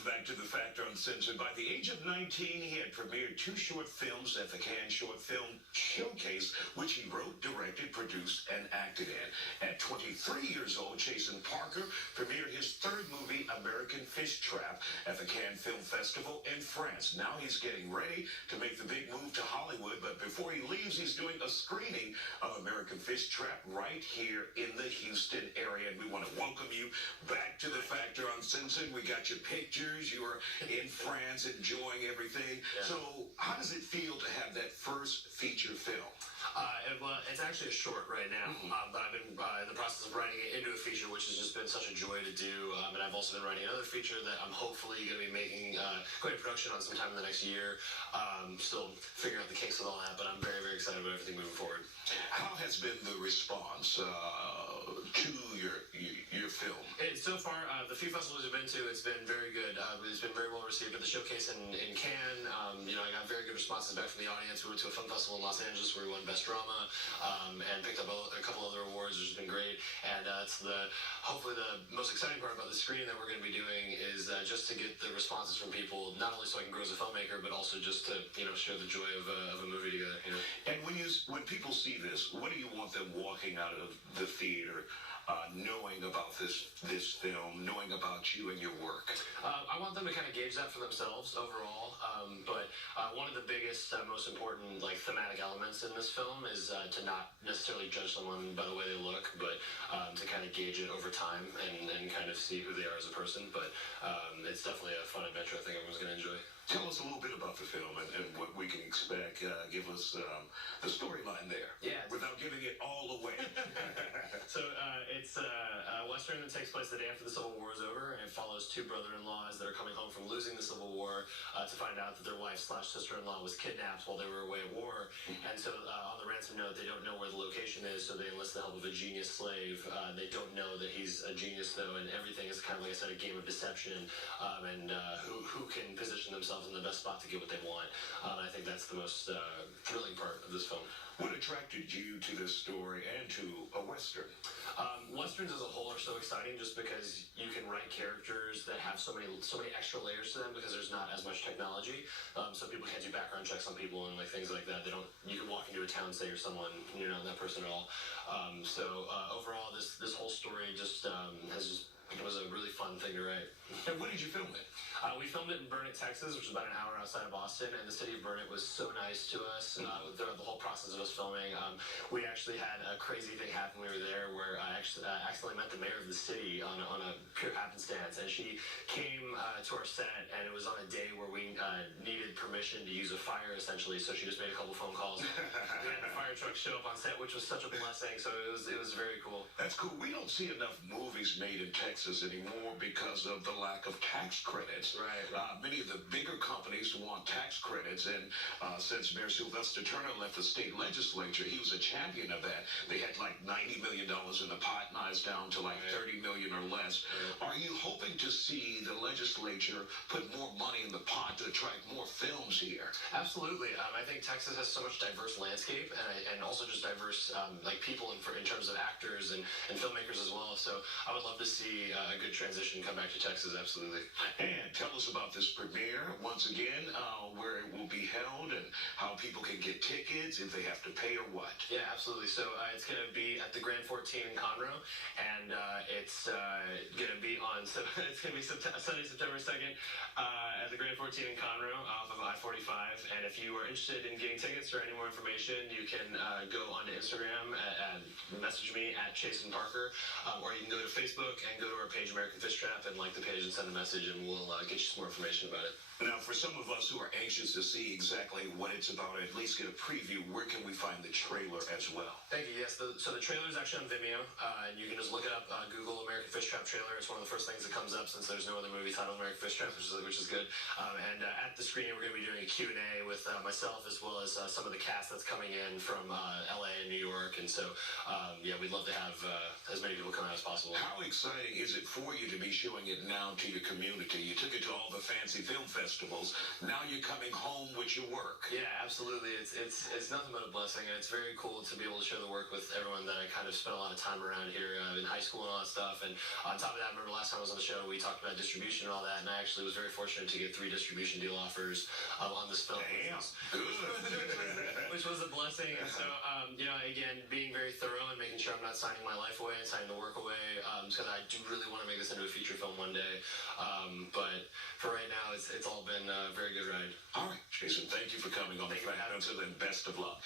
Welcome back to The Factor Uncensored. By the age of 19, he had premiered 2 short films at the Cannes Short Film Showcase, which he wrote, directed, produced, and acted in. At 23 years old, Chasen Parker premiered his 3rd movie, American Fish Trap, at the Cannes Film Festival in France. Now he's getting ready to make the big move to Hollywood, but before he leaves, he's doing a screening of American Fish Trap right here in the Houston area. And we want to welcome you back to The Factor Uncensored. We got your pictures. You are in France enjoying everything. Yeah. So how does it feel to have that first feature film? Well, it's actually a short right now, but I've been in the process of writing it into a feature, which has just been such a joy to do. And I've also been writing another feature that I'm hopefully going to be making, going to production on sometime in the next year. Still figuring out the kinks with all that, but I'm very, very excited about everything moving forward. How has been the response to your film? So far, the few festivals we've been to, it's been very good. It's been very well received at the showcase in Cannes. I got very good responses back from the audience. We went to a film festival in Los Angeles where we won Best Drama and picked up a couple other awards, which has been great. And it's hopefully the most exciting part about the screening that we're going to be doing is just to get the responses from people, not only so I can grow as a filmmaker, but also just to share the joy of a movie together. And when people see this, what do you want them walking out of the theater knowing about this film, knowing about you and your work? I want them to kind of gauge that for themselves overall. But one of the biggest, most important thematic elements in this film is to not necessarily judge someone by the way they look, but to kind of gauge it over time and kind of see who they are as a person. But it's definitely a fun adventure I think everyone's going to enjoy. Tell us a little bit about the film and what we can expect. Give us the storyline there. Yeah. Without giving it all away. So it's a Western that takes place the day after the Civil War is over, and it follows 2 brother-in-laws that are coming home from losing the Civil War to find out that their wife/sister-in-law was kidnapped while they were away at war. And so on the ransom note, they don't know where the location is, so they enlist the help of a genius slave. They don't know that he's a genius, though, and everything is kind of, like I said, a game of deception, and who can position themselves in the best spot to get what they want. I think that's the most thrilling part of this film. What attracted you to this story and to a Western? Westerns as a whole are so exciting just because you can write characters that have so many extra layers to them because there's not as much technology. So people can't do background checks on people and things like that. You can walk into a town, say you're someone, you're not that person at all. Overall, this whole story just it was a really fun thing to write. And when did you film it? We filmed it in Burnet, Texas, which is about an hour outside of Austin, and the city of Burnet was so nice to us throughout the whole process of us filming. We actually had a crazy thing happen when we were there where I actually accidentally met the mayor of the city on a pure happenstance, and she came to our set, and it was on a day where we needed permission to use a fire, essentially, so she just made a couple phone calls. We had the fire truck show up on set, which was such a blessing, so it was very cool. That's cool. We don't see enough movies made in Texas anymore because of the lack of tax credits. Right. Many of the bigger companies want tax credits, and since Mayor Sylvester Turner left the state legislature, he was a champion of that. They had like $90 million in the pot, now it's down to like $30 million or less. Are you hoping to see the legislature put more money in the pot to attract more films here? Absolutely. I think Texas has so much diverse landscape and also just diverse people in terms of actors and filmmakers as well. So I would love to see a good transition come back to Texas, absolutely. And tell us about this premiere, once again, where it will be held and how people can get tickets, if they have to pay or what. Yeah, absolutely. So it's going to be at the Grand 14 in Conroe, and it's going to be on, so it's going to be Sunday, September 2nd at the Grand 14 in Conroe off of I-45. And if you are interested in getting tickets or any more information, you can go onto Instagram and message me at Chasen Parker, or you can go to Facebook and go to our page, American Fish Trap, and like the page and send a message, and we'll get you some more information about it. Now, for some of us who are anxious to see exactly what it's about, at least get a preview, where can we find the trailer as well? Thank you. Yes, so the trailer is actually on Vimeo, and you can just look it up, Google American Fish Trap trailer. It's one of the first things that comes up since there's no other movie titled American Fish Trap, which is good. At the screening, we're going to be doing a Q&A with myself as well as some of the cast that's coming in from LA and New York, and so we'd love to have as many people come out as possible. How exciting is it for you to be showing it now to your community? You took it to all the fancy film festivals. festivals. Now you're coming home with your work. Yeah, absolutely. It's nothing but a blessing, and it's very cool to be able to share the work with everyone that I kind of spent a lot of time around here in high school and all that stuff. And on top of that, I remember last time I was on the show, we talked about distribution and all that, and I actually was very fortunate to get 3 distribution deal offers on this film. Damn, good. Which was a blessing. And so, again, being very thorough and making sure I'm not signing my life away and signing the work away, because I do really want to make this into a feature film one day. But for right now, it's all been a very good ride. All right, Jason, thank you for coming on the Fat Hunter, and best of luck.